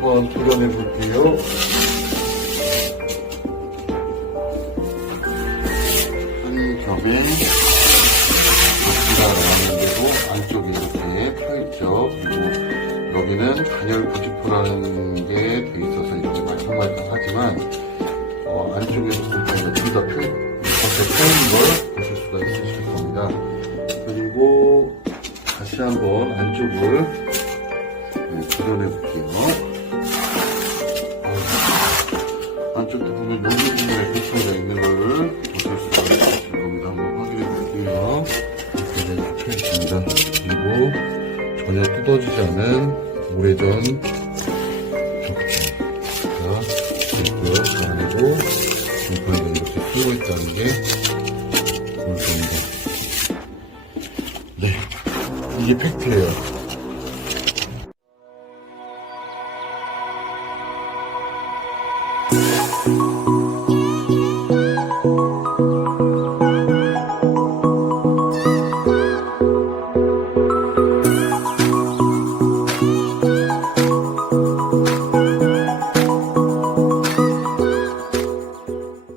한번 뜯어내 볼게요. 한 겹에 바퀴가 나왔는데도 안쪽에 이렇게 펴있죠. 그리고 여기는 단열 90%라는 게 돼 있어서 이렇게 말캉말캉하지만 어, 안쪽에도 보니까 둘다 펴, 겉에 펴있는 걸 보실 수가 있으실 겁니다. 그리고 다시 한번 안쪽을 네, 드러내 볼게요. 펴있습니다. 그리고 전혀 뜯어지지 않은 오래전 벽지가 있고요. 그 안에도 공판이 이렇게 풀고 있다는 게 보입니다. 네, 이게 팩트예요.